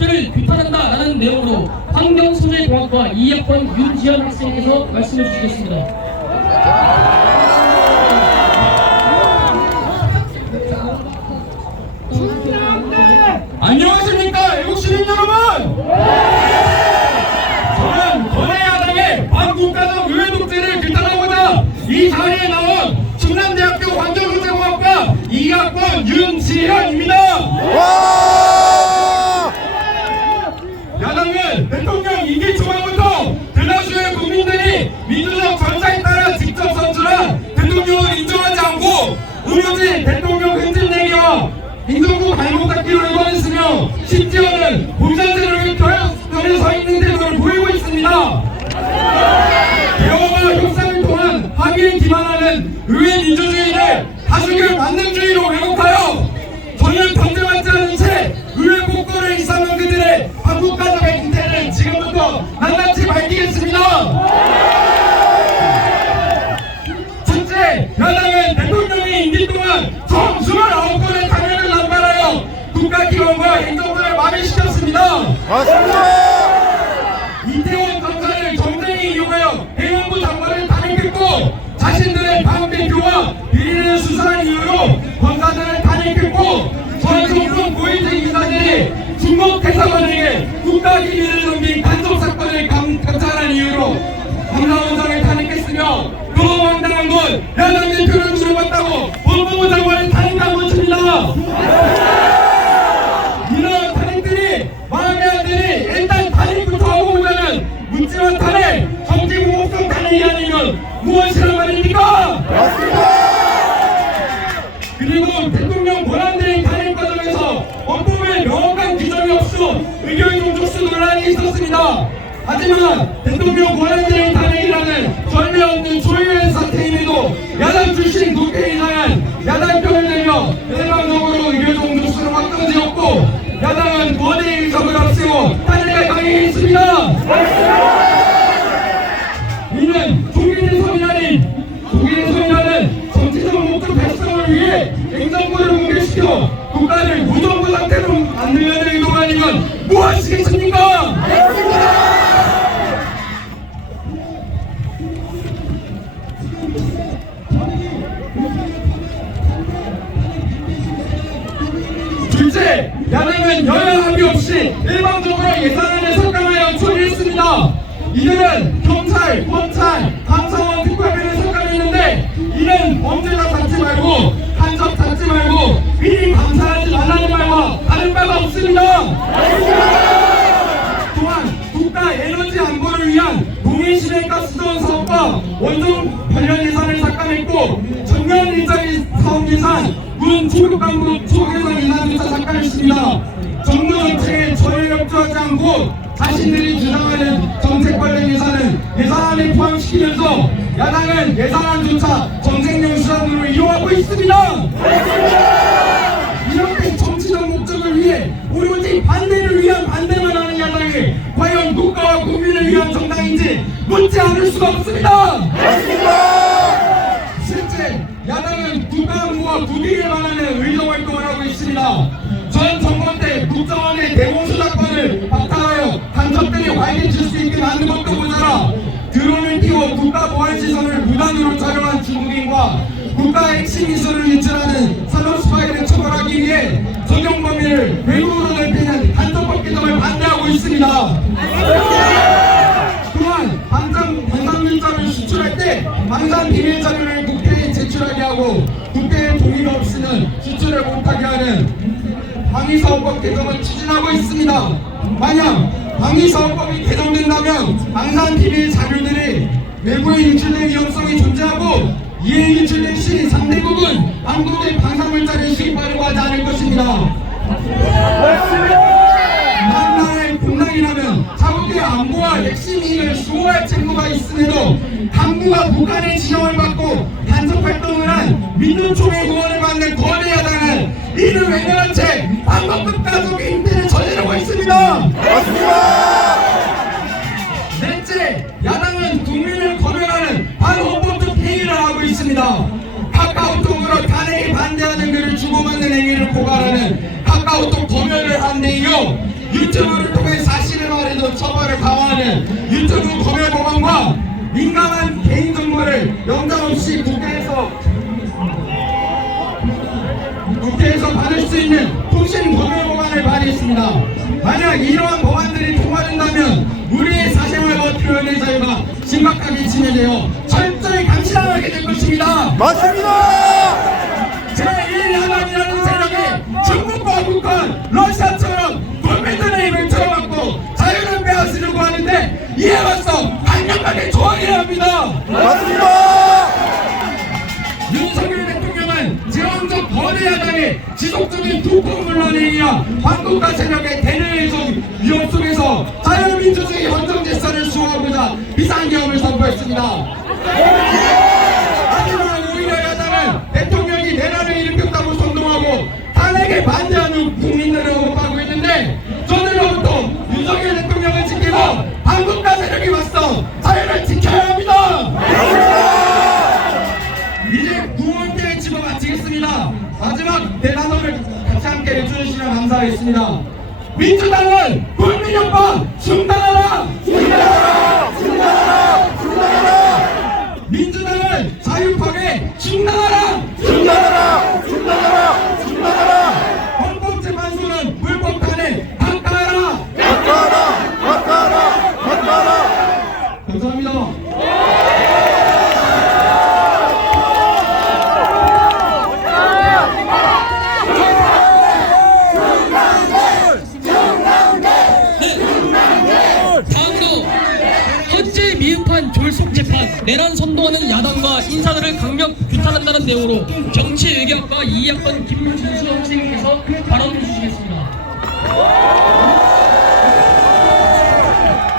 독재를 규탄한다라는 내용으로 환경소재공학과 2학번 윤지현 학생께서 말씀해 주시겠습니다. 안녕하십니까 애국시민 여러분! 저는 거래야당의 반국가적 의회 독재를 규탄하고자 이 자리에 나온 충남대학교 환경소재공학과 2학번 윤지현입니다. 야당은 대통령 임기 초반부터 대다수의 국민들이 민주적 절차에 따라 직접 선출한 대통령을 인정하지 않고 오로지 대통령 흠집내기와 인정도 발목닦기로 일관했으며 심지어는 공산제를 편에 서 있는 태도를 보이고 있습니다. 대화와 협상을 통한 합의에 기반하는 의회 민주주의를 다수결 만능주의로 왜곡하여 전혀 경쟁하지 않은 채 의회 곳곳을 일삼는 그들의 반국가적의 행태를 지금부터 낱낱이 밝히겠습니다. 첫째, 야당은 대통령이 임기 동안 총 29건의 당면을 남발하여 국가기관과 행정부를 마비시켰습니다. 맞습니다. 이태원 검사를 정쟁에 이용하여 행안부 장관을 탄핵했고 자신들의 당대표와 비리를 수사한 이유로 검사들을 탄핵했고 전성동 고위직 인사들이 중국 대사관에게 국가기밀을 넘긴 간접사건을 감찰한 이유로 감사원장을 탄핵했으며 더 황당한 건 야당 대표를 물어봤다고 법무부 장관을 탄핵한 것입니다. 이런 탄핵들이 마음에 안 드니 일단 탄핵부터 하고 보자는 묻지마 탄핵, 정치공업성 탄핵이 아니면 무엇이란 말입니까? 그리고 대통령 권한대행 탄핵 과정에서 헌법에 명확한 규정이 없어 의결종족수 논란이 있었습니다. 하지만 대통령 권한대행 탄핵이라는 전례 없는 초유의 사태임에도 야당 출신 국회의장은 야당 편을 내며 일방적으로 의결종족수를 확정지었고 야당은 거대 의석을 앞세워 탄핵에 강행했습니다. 이는 종기대선이라는 정치적 목적 달성을 위해 행정부를 붕괴시켜 국가를 무정부 상태로 만들려는 의도가 아니면 무엇이겠습니까? 둘째, 야당은 여야 합의 없이 일방적으로 예산안을 삭감하여 처리했습니다. 이들은 경찰, 검찰, 감사원, 특활비를 삭감했는데 이는 범죄자 잡지 말고 간접 잡지 말고 미리 감사하지 말라는 말과 다른 바가 없습니다. 또한 국가 에너지 안보를 위한 농해시내가스전 사업과 원전 관련 예산을 삭감했고 청년 일자리 사업 예산, 군 초급 간부 초계산 예산조차 삭감했습니다. 정부 정책에 전혀 협조하지 않고 자신들이 주장하는 정책 관련 예산안에 포함시키면서 야당은 예산안조차 정책용 수단으로 이용하고 있습니다. 이렇게 정치적 목적을 위해 오로지 반대를 위한 반대만 하는 야당이 과연 국가와 국민을 위한 정당인지 묻지 않을 수가 없습니다. 실제 야당은 국가안보와 국익에 반하는 의정활동을 하고 있습니다. 전 정권 때 국정원의 대공수 사건을 박탈하여 간첩들이 활개칠 수 있게 만든 것도 모자라 드론을 띄워 국가보안시설을 무단으로 촬영한 중국인과 국가 핵심 이슈를 유출하는 산업 스파이를 처벌하기 위해 적용 범위를 외국으로 넓히는 간접법 개정을 반대하고 있습니다. 또한 방산물자를 수출할 때 방산 비밀 자료를 국회에 제출하게 하고 국회의 동의가 없이는 수출을 못하게 하는 방위사업법 개정을 추진하고 있습니다. 만약 방위사업법이 개정된다면 방산 비밀 자료들이 외부에 유출될 위험성이 존재하고 이에 유출된 시 상대국은 한국의 방산물자를 수입하려고 하지 않을 것입니다. 만나의 공락이라면 자국의 안보와 핵심 이익을 수호할 책무가 있음에도 당부가 북한의 지령을 받고 간섭활동을 한 민주총회 의원을 받는 거대 야당은 이를 외면한 채 반법급 가족의 행태를 저지르고 있습니다. 넷째, 야당은 국민을 검열하는 반헌법적 행위를 하고 있습니다. 카카오톡으로 탄핵에 반대하는 글을 주고받는 행위를 고발하는 카카오톡 검열을 한 데 이어 유튜브를 통해 사실을 말해도 처벌을 강화하는 유튜브 검열법안과 민감한 개인정보를 영장 없이 국회에서 받을 수 있는 통신 검열법안을 발의했습니다. 만약 이러한 법안들이 통과된다면 우리의 사생활과 표현의 자유가 심각하게 침해되어 철저히 감시당하게 될 것입니다. 맞습니다. 제1야당이라는 세력이 중국과 북한, 러시아처럼 국민들의 힘을 틀어막고 자유를 빼앗으려고 하는데 이에 맞서 강력하게 저항해야 합니다. 맞습니다. 윤석열 대통령은 제왕적 거대 야당의 지속적인 투쟁 물론에 의한 반국가 세력의 대내외적 위협 속에서 자유민주주의 헌정질서를 수호하고자 비상계엄을 선포했습니다. 하지만 오히려 야당은 대통령이 내란을 일으켰다고 선동하고 탄핵에 반대하는 국민들을 억압하고 있는데 저들로부터 윤석열 대통령을 지키고 반국가 세력이 맞서 자유를 지켜야 합니다. 이제 구원대의 집어 마치겠습니다. 마지막 대단원을 같이 함께 해주시면 감사하겠습니다. 민주당은 국민연방 중단하라! 중단하라! 중단하라! 중단하라! 민주당은 자유파괴 중단하라! 중단하라! 중단하라! 중단하라! 헌법재판소는 불법 탄핵 박탈하라! 박하라! 박하라! 박하라! 감사합니다. 다음으로 헌재 미흡한 졸속 재판, 내란 선동하는 야당과 인사들을 강력 규탄한다는 내용으로 정치외교학과 2학번 김준수 선생님께서 발언해 주시겠습니다.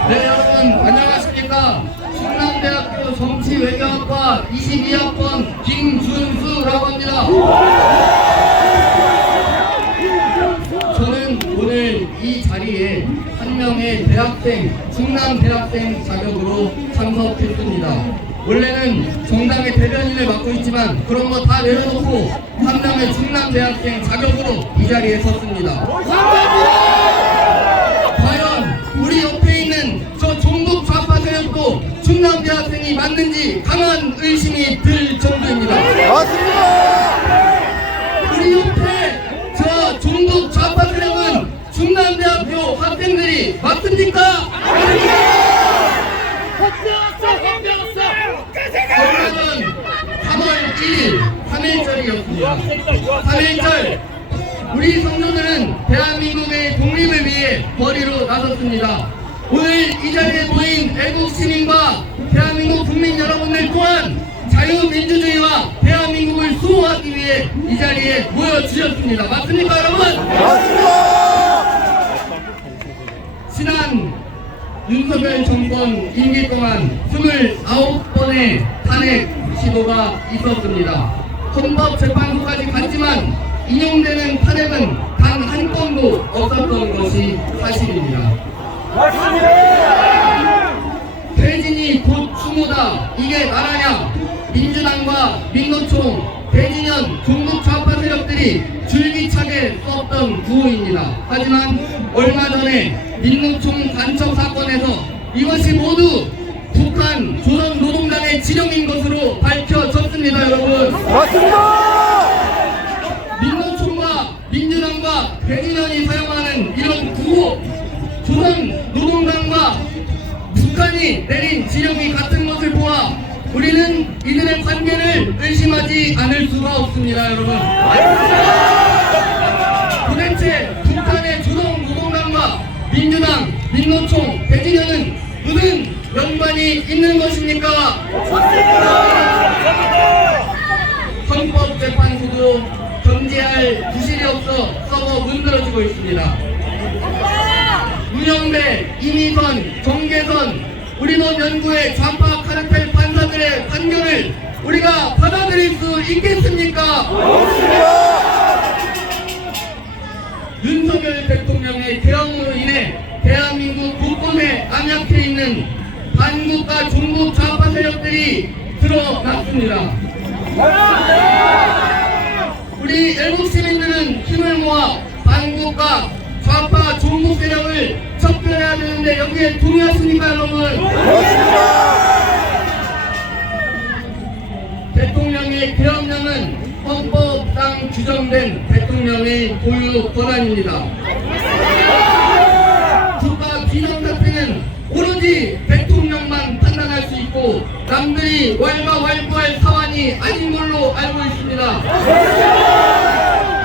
네, 여러분 안녕하십니까. 충남대학교 정치외교학과 22학번 김준수라고 합니다. 저는 오늘 이 자리에 한 명의 대학생, 충남대학생 자격으로 참석했습니다. 원래는 정당의 대변인을 맡고 있지만 그런 거 다 내려놓고 한 명의 충남대학생 자격으로 이 자리에 섰습니다. 과연 우리 옆에 있는 저 종북 좌파 세력도 충남대학생이 맞는지 강한 의심이 들 정도입니다. 맞습니다. 우리 옆에 저 종북 좌파 세력은 충남대학교 학생들이 맞습니까? 얼마 전 3월 1일 3.1절이었습니다. 3.1절 우리 성도들은 대한민국의 독립을 위해 거리로 나섰습니다. 오늘 이 자리에 모인 애국 시민과 대한민국 국민 여러분들 또한 자유민주주의와 대한민국을 수호하기 위해 이 자리에 모여주셨습니다. 맞습니까 여러분? 맞습니다. 지난 윤석열 정권 임기 동안 29번의 탄핵 시도가 있었습니다. 헌법재판소까지 갔지만 인용되는 탄핵은 단 한 건도 없었던 것이 사실입니다. 대진이 곧 추모다 이게 나라냐. 민주당과 민노총, 대진현, 종북 좌파 세력들이 줄기차게 썼던 구호입니다. 하지만 얼마 전에 민노총 간첩 사건에서 이것이 모두 북한 조선노동당의 지령인 것으로 밝혀졌습니다. 여러분, 맞습니다. 민노총과 민주당과 대진현이 사용하는 이런 구호, 조선노동당과 북한이 내린 지령이 같은 것을 보아 우리는 이들의 관계를 의심하지 않을 수가 없습니다. 여러분, 도대체 북한의 조선노동당과 민주당, 민노총, 대진현은 무슨 연관이 있는 것입니까? 헌법재판소도 견제할 구실이 없어 썩어 문드러지고 있습니다. 문영배, 이미선, 정계선, 우리노 연구의 좌파 카르텔 판사들의 판결을 우리가 받아들일 수 있겠습니까? 윤석열 대통령의 대응으로 인해 대한민국 곳곳에 암약해 있는 반국가 종북 좌파 세력들이 드러났습니다. 우리 애국 시민들은 힘을 모아 반국가 좌파 종북 세력을 척결해야 되는데 여기에 동의하십니까 여러분? 대통령의 계엄령은 헌법상 규정된 대통령의 고유 권한입니다. 국가 비상사태는 오로지 대통령만 판단할 수 있고 남들이 왈가왈부할 사안이 아닌 걸로 알고 있습니다.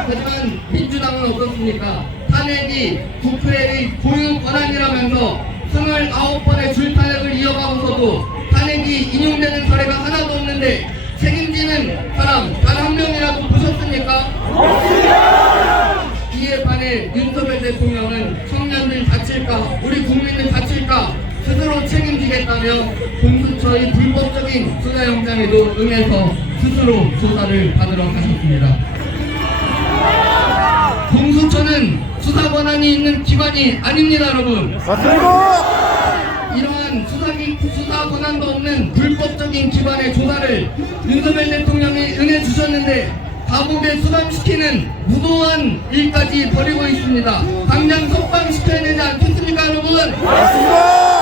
하지만 민주당은 어떻습니까? 탄핵이 국회의 고유 권한이라면서 29번의 줄탄핵을 이어가면서도 탄핵이 인용되는 사례가 하나도 없는데 책임지는 사람 단 한 명이라도 보셨습니까? 이에 반해 윤석열 대통령은 청년들 다칠까 우리 국민들 다칠까 스스로 책임지겠다며 공수처의 불법적인 수사영장에도 응해서 스스로 조사를 받으러 가셨습니다. 공수처는 수사 권한이 있는 기관이 아닙니다 여러분. 맞습니다. 이러한 수사 권한도 없는 불법적인 기관의 조사를 윤석열 대통령이 응해주셨는데 감옥에 수감시키는 무도한 일까지 벌이고 있습니다. 당장 석방시켜야 되지 않겠습니까 여러분? 맞습니다.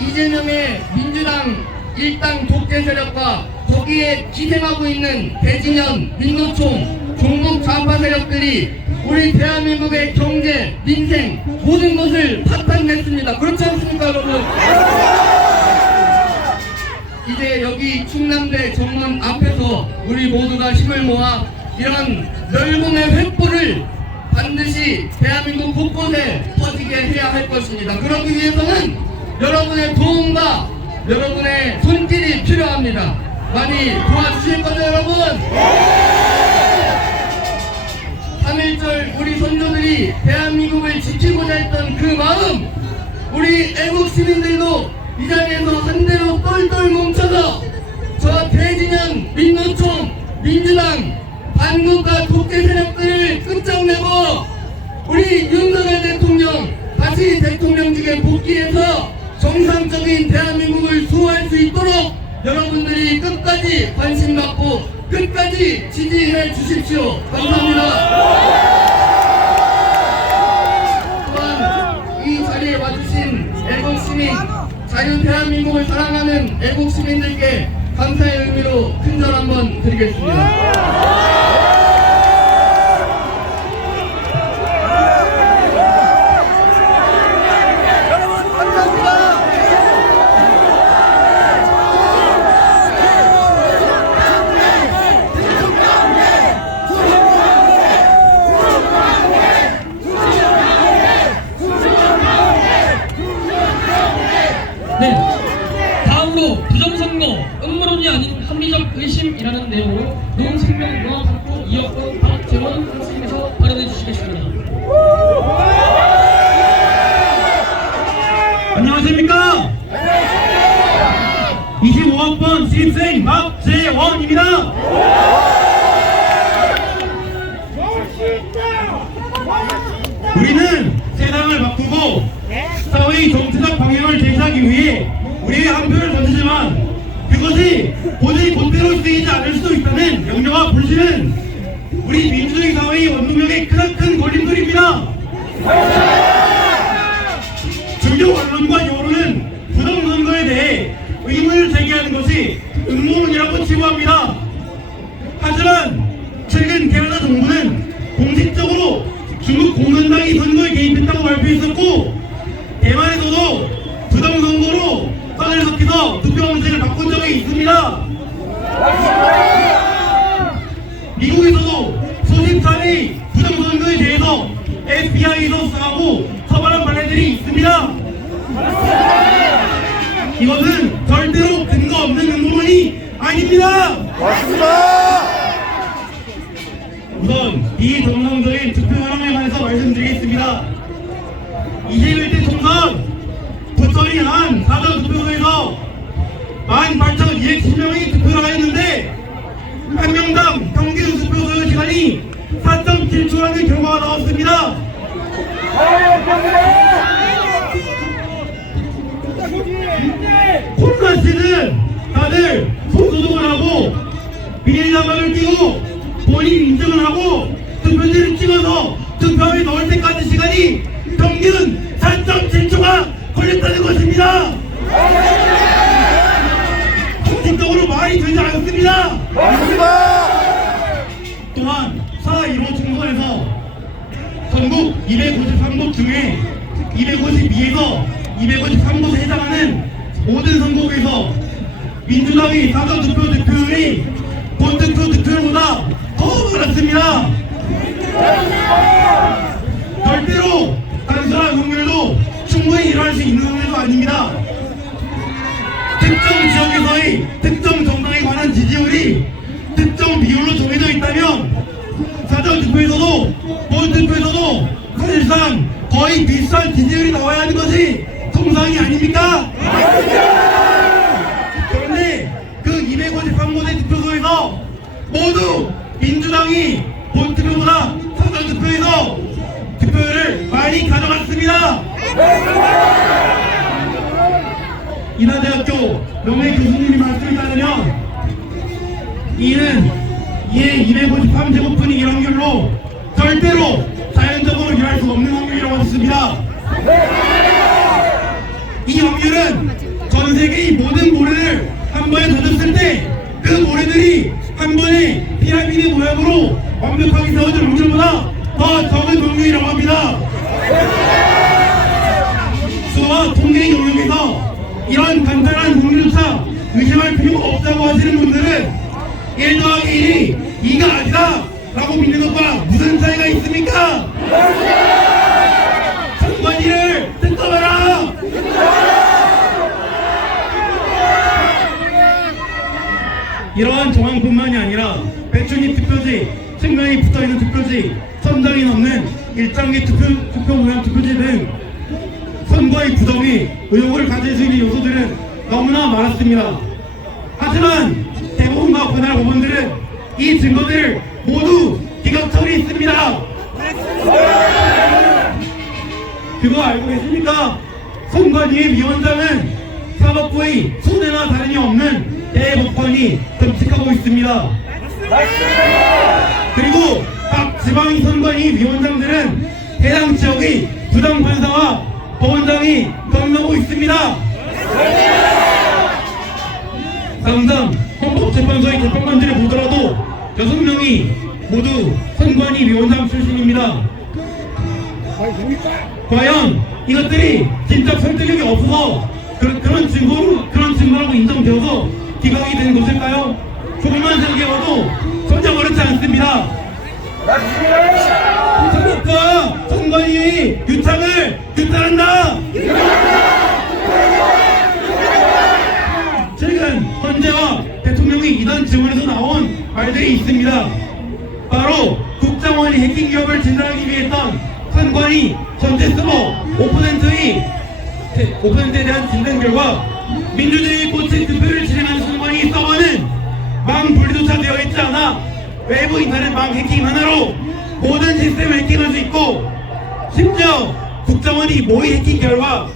이재명의 민주당 일당 독재 세력과 거기에 기생하고 있는 대진현, 민노총, 종북 좌파 세력들이 우리 대한민국의 경제, 민생 모든 것을 파탄냈습니다. 그렇지 않습니까 여러분? 이제 여기 충남대 정문 앞에서 우리 모두가 힘을 모아 이런 멸공의 횃불을 반드시 대한민국 곳곳에 퍼지게 해야 할 것입니다. 그러기 위해서는 여러분의 도움과 여러분의 손길이 필요합니다. 많이 도와주실 거죠 여러분? 3.1절 우리 선조들이 대한민국을 지키고자 했던 그 마음 우리 애국 시민들도 이 자리에서 한대로 똘똘 뭉쳐서 저 대진현, 민노총, 민주당, 반국가 독재 세력들을 끝장내고 우리 윤석열 대통령 다시 대통령직에 복귀해서 정상적인 대한민국을 수호할 수 있도록 여러분들이 끝까지 관심 갖고 끝까지 지지해 주십시오. 감사합니다. 또한 이 자리에 와주신 애국시민, 자유 대한민국을 사랑하는 애국시민들께 감사의 의미로 큰절 한번 드리겠습니다. 네, 다음으로 부정선거, 음모론이 아닌 합리적 의심이라는 내용으로 노동생명공화국부 2억번 박재원 선생님께서 발언해 주시겠습니다. 안녕하십니까? 25학번 신입생 박재원입니다. 우리는 세상을 바꾸고 사회의 정치적 방향을 제시하기 위해 우리의 한 표를 던지지만 그것이 도저히 본대로 쓰이지 않을 수도 있다는 염려와 불신은 우리 민주주의 사회의 원동력의 크나큰 걸림돌입니다. 주요 언론과 여론은 부정선거에 대해 의문을 제기하는 것이 음모론이라고 치부합니다. 하지만 최근 캐나다 정부는 공식적으로 중국 공산당이 선거에 개입했다고 발표했었고 대만에서도 부정선거로 선을 섞여서 투표 방식을 바꾼 적이 있습니다. 미국에서도 수십 차례 부정선거에 대해서 FBI에서 수사하고 처벌한 판례들이 있습니다. 이것은 절대로 근거 없는 음모론이 아닙니다. 맞습니다. 우선 비정상적인 투표 현황에 관해서 말씀드리겠습니다. 21대 총선 부천이 한 사전 투표소에서 18,210명이 투표를 하였는데 한 명당 평균 투표 소요 시간이 4.7초라는 결과가 나왔습니다. 코로나 시즌 다들 손소독을 하고 비닐장갑을 끼고 본인 인증을 하고 투표지를 찍어서 투표함에 넣을 때까지 시간이 평균 4.7초가 걸렸다는 것입니다. 공식적으로 말이 되지 않습니다. 맞습니다. 또한 4.15 총선에서 전국 253곳 중에 252에서 253곳에 해당하는 모든 선거구에서 민주당이 사전투표 득표율이 본투표 득표율보다 더 많았습니다. 절대로 단순한 확률도 충분히 일어날 수 있는 확률도 아닙니다. 특정 지역에서의 특정 정당에 관한 지지율이 특정 비율로 정해져 있다면 사전투표에서도 본투표에서도 사실상 거의 비슷한 지지율이 나와야 하는 것이 정상이 아닙니까? 그런데 그 253곳의 투표소에서 모두 민주당이 본투표보다 사전투표에서 투표율을 많이 가져갔습니다. 인하대학교 명예 교수님이 말씀을 따르면 이에 253제곱분이 이 확률로 절대로 자연적으로 일어날 수 없는 확률이라고 하셨습니다. 이 확률은 전 세계의 모든 모래를 한 번에 던졌을 때 그 모래들이 한 번에 피라미드 모양으로 완벽하게 세워질 확률보다 더 적은 확률이라고 합니다. 수와 통계의 영역에서 이런 간단한 확률조차 의심할 필요가 없다고 하시는 분들은 1 더하기 1이 2가 아니다 라고 믿는 것과 무슨 차이가 있습니까? 선관위를 뜯어봐라! 이러한 정황뿐만이 아니라 배춘입 투표지, 측면이 붙어있는 투표지, 선장이 넘는 일장기 투표 모양 투표지 등 선거의 부정이 의혹을 가질 수 있는 요소들은 너무나 많았습니다. 하지만 대법원과 관할 법원들은 이 증거들을 모두 기각 처리했습니다. 그거 알고 계십니까? 선관위의 위원장은 사법부의 손해나 다름이 없는 대법관이 겸직하고 있습니다. 그리고 각 지방의 선관위 위원장들은 해당 지역의 부장판사와 법원장이 경험하고 있습니다. 당장 헌법재판소의 재판관들을 보더라도 6명이 모두 선관위 위원장 출신입니다. 과연 이것들이 진짜 설득력이 없어서 그런 증거라고 인정되어서 기각이 된 것일까요? 조금만 생각해봐도 전혀 그렇지 않습니다. 사법부와 선관위의 유착을 규탄한다! 최근 헌재와 대통령이 이단 증언에서 나온 말들이 있습니다. 바로 국정원이 해킹 기업을 진단하기 위해 했던 선관위 전체 서버 5%에 대한 진단 결과 민주주의 꽃의 투표를 진행하는 선관위 서버는 망 분리조차 되어 있지 않아 외부 인터넷 망 해킹 하나로 모든 시스템을 해킹할 수 있고, 심지어 국정원이 모의 해킹 결과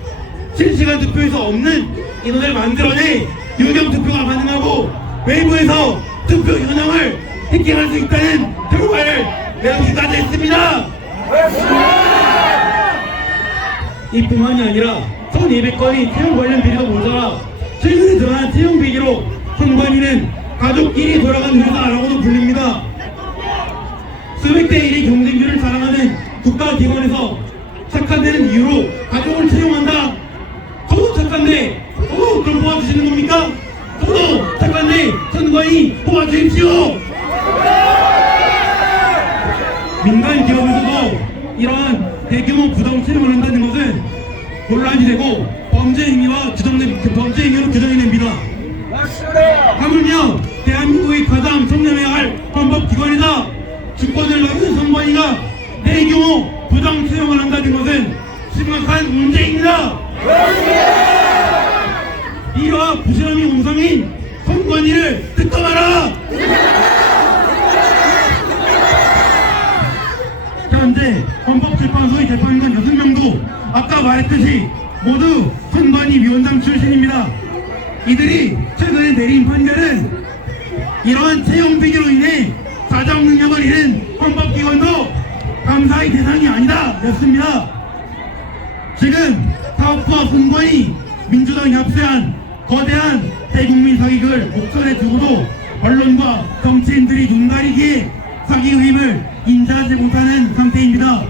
실시간 투표에서 없는 인원을 만들어내 유령 투표가 가능하고 외부에서 투표 현황을 해킹할 수 있다는 결과를 내놓기까지 했습니다. 이뿐만이 아니라 1200건의 채용 관련 비리도 모자라 최근에 드러난 채용 비리로 선관위는 가족끼리 돌아간 회사라고도 불립니다. 수백 대 1의 경쟁률을 자랑하는 국가기관에서 착한데는 이유로 가족을 채용한다. 저도 착한데 저도 그럼 뽑아주시는 겁니까? 저도 착한데 선관위 뽑아주십시오. 민간 기업에서도 이러한 대규모 부당 채용을 한다는 것은 논란이 되고 범죄 행위로 규정이 됩니다. 하물며 대한민국의 가장 청렴해야 할 헌법기관이다 주권을 남긴 선관위가 대규모 부당 채용을 한다는 것은 심각한 문제입니다. 이와 부실함이 온상인 선관위를 특검하라. 현재 헌법재판소의 재판관 6명도 아까 말했듯이 모두 선관위 위원장 출신입니다. 이들이 최근에 내린 판결은 이러한 채용 비리로 인해 사정 능력을 잃은 헌법기관도 감사의 대상이 아니다 였습니다. 지금 사법부와 선관위 민주당이 합세한 거대한 대국민 사기극을 목전에 두고도 언론과 정치인들이 눈 가리기에 사기 의임을 인지하지 못하는 상태입니다.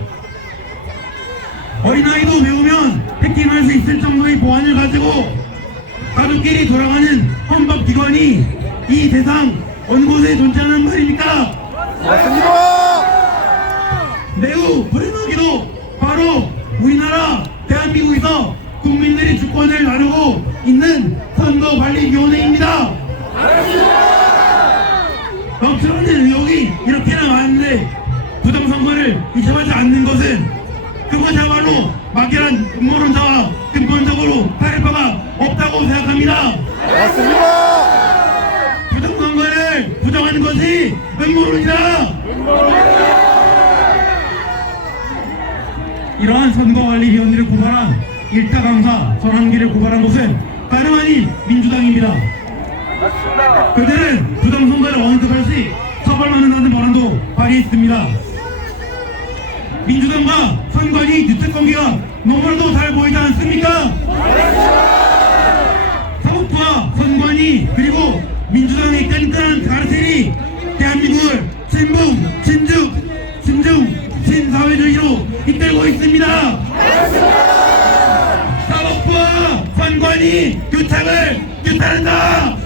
어린아이도 배우면 해킹할 수 있을 정도의 보안을 가지고 가족끼리 돌아가는 헌법기관이 이 세상 어느 곳에 존재하는 말입니까? 맞습니다. 매우 불행하게도 바로 우리나라 대한민국에서 국민들이 주권을 나누고 있는 선거관리위원회입니다. 넘쳐나는 의혹이 이렇게나 많은데 부정선거를 인정하지 않는 것은 그것야말로 막연한 음모론자와 근본적으로 다를 바가 없다고 생각합니다. 맞습니다. 부정선거를 부정하는 것이 음모론이다. 이러한 선거관리위원회를 고발한 일타 강사 전환기를 고발한 것은 다름 아닌 민주당입니다. 그들은 부정선거를 원인급할 시 처벌받는다는 발언도 발의했습니다. 민주당과 선관위 유착관계가 너무나도 잘 보이지 않습니까? 사법부와 선관위 그리고 민주당의 끈끈한 가르침이 대한민국을 친북, 친중, 신사회주의로 이끌고 있습니다. 사법부와 선관위 유착을 규탄한다.